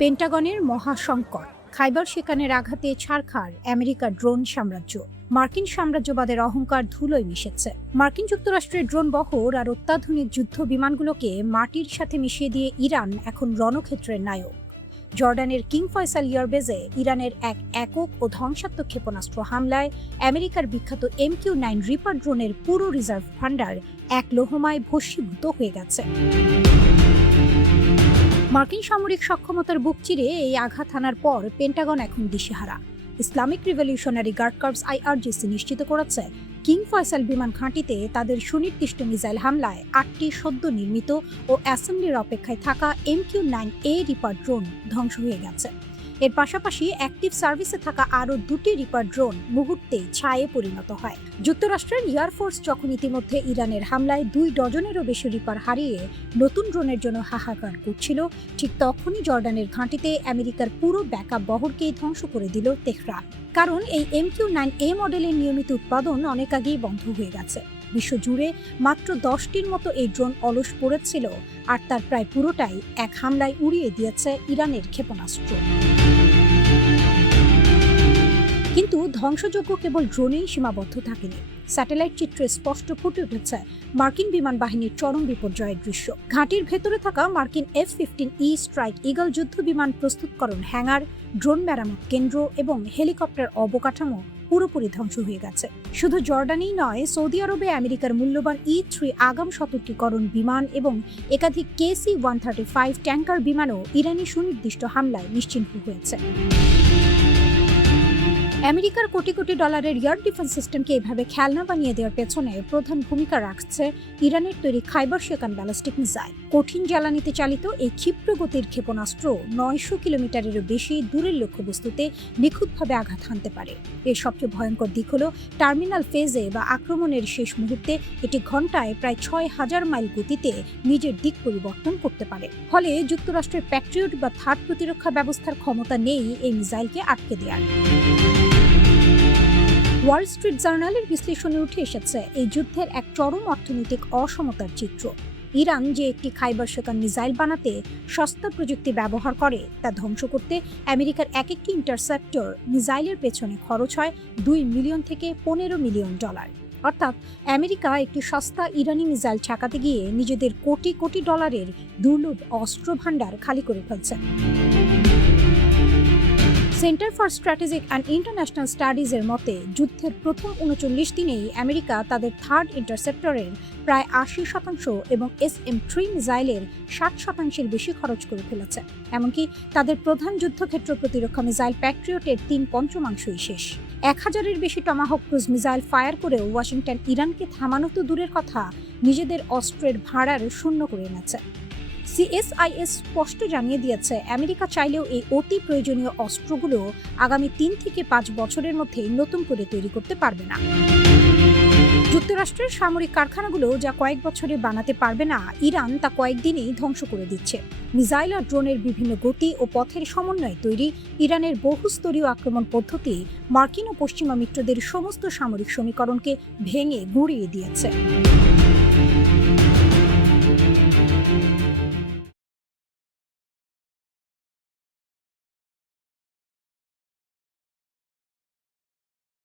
পেন্টাগনের মহাসংকট, খাইবার শিকানের আঘাতে ছারখার আমেরিকার ড্রোন সাম্রাজ্য। মার্কিন সাম্রাজ্যবাদের অহংকার ধুলোয় মিশেছে। মার্কিন যুক্তরাষ্ট্রের ড্রোন বহর আর অত্যাধুনিক যুদ্ধ বিমানগুলোকে মাটির সাথে মিশিয়ে দিয়ে ইরান এখন রণক্ষেত্রের নায়ক। জর্ডানের কিং ফয়সাল এয়ারবেজে ইরানের এক একক ও ধ্বংসাত্মক ক্ষেপণাস্ত্র হামলায় আমেরিকার বিখ্যাত MQ-9 রিপার ড্রোনের পুরো রিজার্ভ ভান্ডার এক লোহমায় ভস্মীভূত হয়ে গেছে। মার্কিন সামরিক সক্ষমতার বুক চিরে এই আঘাত হানার পর পেন্টাগন এখন দিশেহারা। Islamic Revolutionary Guard Corps IRGC নিশ্চিত করেছে, কিং ফয়সাল বিমান ঘাঁটিতে তাদের সুনির্দিষ্ট মিসাইল হামলায় 8টি সদ্য নির্মিত ও অ্যাসেম্বলির অপেক্ষায় থাকা MQ-9A রিপার ড্রোন ধ্বংস হয়ে গেছে। এর পাশাপাশি অ্যাক্টিভ সার্ভিসে থাকা আরও 2টি রিপার ড্রোন মুহূর্তেই ছায়ে পরিণত হয়। যুক্তরাষ্ট্রের এয়ারফোর্স যখন ইতিমধ্যে ইরানের হামলায় 2 ডজনেরও বেশি রিপার হারিয়ে নতুন ড্রোনের জন্য হাহাকার করছিল, ঠিক তখনই জর্ডানের ঘাঁটিতে আমেরিকার পুরো ব্যাকআপ বহরকেই ধ্বংস করে দিল তেহরান। কারণ এই MQ-9A মডেলের নিয়মিত উৎপাদন অনেক আগেই বন্ধ হয়ে গেছে। বিশ্বজুড়ে মাত্র 10টির মতো এই ড্রোন অলস পড়েছিল, আর তার প্রায় পুরোটাই এক হামলায় উড়িয়ে দিয়েছে ইরানের ক্ষেপণাস্ত্র। কিন্তু ধ্বংসযজ্ঞ কেবল ড্রোনেই সীমাবদ্ধ থাকেনি। স্যাটেলাইট চিত্রে স্পষ্ট ফুটে উঠেছে মার্কিন বিমান বাহিনীর চরম বিপর্যয়ের দৃশ্য। ঘাঁটির ভেতরে থাকা মার্কিন F-15E স্ট্রাইক ইগল যুদ্ধ বিমান প্রস্তুতকরণ হ্যাঙ্গার, ড্রোন মেরামত কেন্দ্র এবং হেলিকপ্টার অবকাঠামো পুরোপুরি ধ্বংস হয়ে গেছে। শুধু জর্ডানেই নয়, সৌদি আরবে আমেরিকার মূল্যবান E-3 আগাম সতর্কীকরণ বিমান এবং একাধিক KC-135 ট্যাঙ্কার বিমানও ইরানি সুনির্দিষ্ট হামলায় নিশ্চিহ্ন হয়েছে। আমেরিকার কোটি কোটি ডলারের এয়ার ডিফেন্স সিস্টেমকে এভাবে খেলনা বানিয়ে দেওয়ার পেছনে প্রধান ভূমিকা রাখছে ইরানের তৈরি খাইবার শিকান ব্যালিস্টিক মিসাইল। কঠিন জ্বালানিতে চালিত এই ক্ষিপ্র গতির ক্ষেপণাস্ত্র 900 কিলোমিটারেরও বেশি দূরের লক্ষ্যবস্তুতে নিখুঁতভাবে আঘাত হানতে পারে। এর সবচেয়ে ভয়ঙ্কর দিক হল টার্মিনাল ফেজে বা আক্রমণের শেষ মুহূর্তে এটি ঘন্টায় প্রায় 6000 মাইল গতিতে নিজের দিক পরিবর্তন করতে পারে। ফলে যুক্তরাষ্ট্রের প্যাট্রিয়ট বা থার্ড প্রতিরক্ষা ব্যবস্থার ক্ষমতা নেই এই মিসাইলকে আটকে দেওয়ার। ওয়াল স্ট্রিট জার্নালের বিশ্লেষণে উঠে এসেছে এই যুদ্ধের এক চরম অর্থনৈতিক অসমতার চিত্র। ইরান যে একটি খাইবার শিকান মিসাইল বানাতে সস্তা প্রযুক্তি ব্যবহার করে, তা ধ্বংস করতে আমেরিকার এক একটি ইন্টারসেপ্টর মিসাইলের পেছনে খরচ হয় $2 মিলিয়ন থেকে $15 মিলিয়ন। অর্থাৎ আমেরিকা একটি সস্তা ইরানি মিসাইল ঠেকাতে গিয়ে নিজেদের কোটি কোটি ডলারের দুর্লভ অস্ত্র ভাণ্ডার খালি করে ফেলছে। Centre for strategic and international স্টাডিজের মতে, যুদ্ধের প্রথম 39 দিনেই আমেরিকা তাদের থার্ড ইন্টারসেপ্টরের প্রায় 80% এবং SM-3 মিসাইলের 60% বেশি খরচ করে ফেলেছে। এমনকি তাদের প্রধান যুদ্ধক্ষেত্র প্রতিরক্ষা মিসাইল প্যাট্রিয়টের 3/5 শেষ। 1000-এর বেশি টমাহক ক্রুজ মিসাইল ফায়ার করেও ওয়াশিংটন ইরানকে থামানো তো দূরের কথা, নিজেদের অস্ত্রের ভাড়ার শূন্য করে এনেছে। CSIS স্পষ্ট জানিয়ে দিয়েছে, আমেরিকা চাইলেও এই অতি প্রয়োজনীয় অস্ত্রগুলো আগামী 3 থেকে 5 বছরের মধ্যে নতুন করে তৈরি করতে পারবে না। যুক্তরাষ্ট্রের সামরিক কারখানাগুলো যা কয়েক বছরে বানাতে পারবে না, ইরান তা কয়েকদিনেই ধ্বংস করে দিচ্ছে। মিসাইল আর ড্রোনের বিভিন্ন গতি ও পথের সমন্বয়ে তৈরি ইরানের বহুস্তরীয় আক্রমণ পদ্ধতি মার্কিন ও পশ্চিমা মিত্রদের সমস্ত সামরিক সমীকরণকে ভেঙে গুঁড়িয়ে দিয়েছে।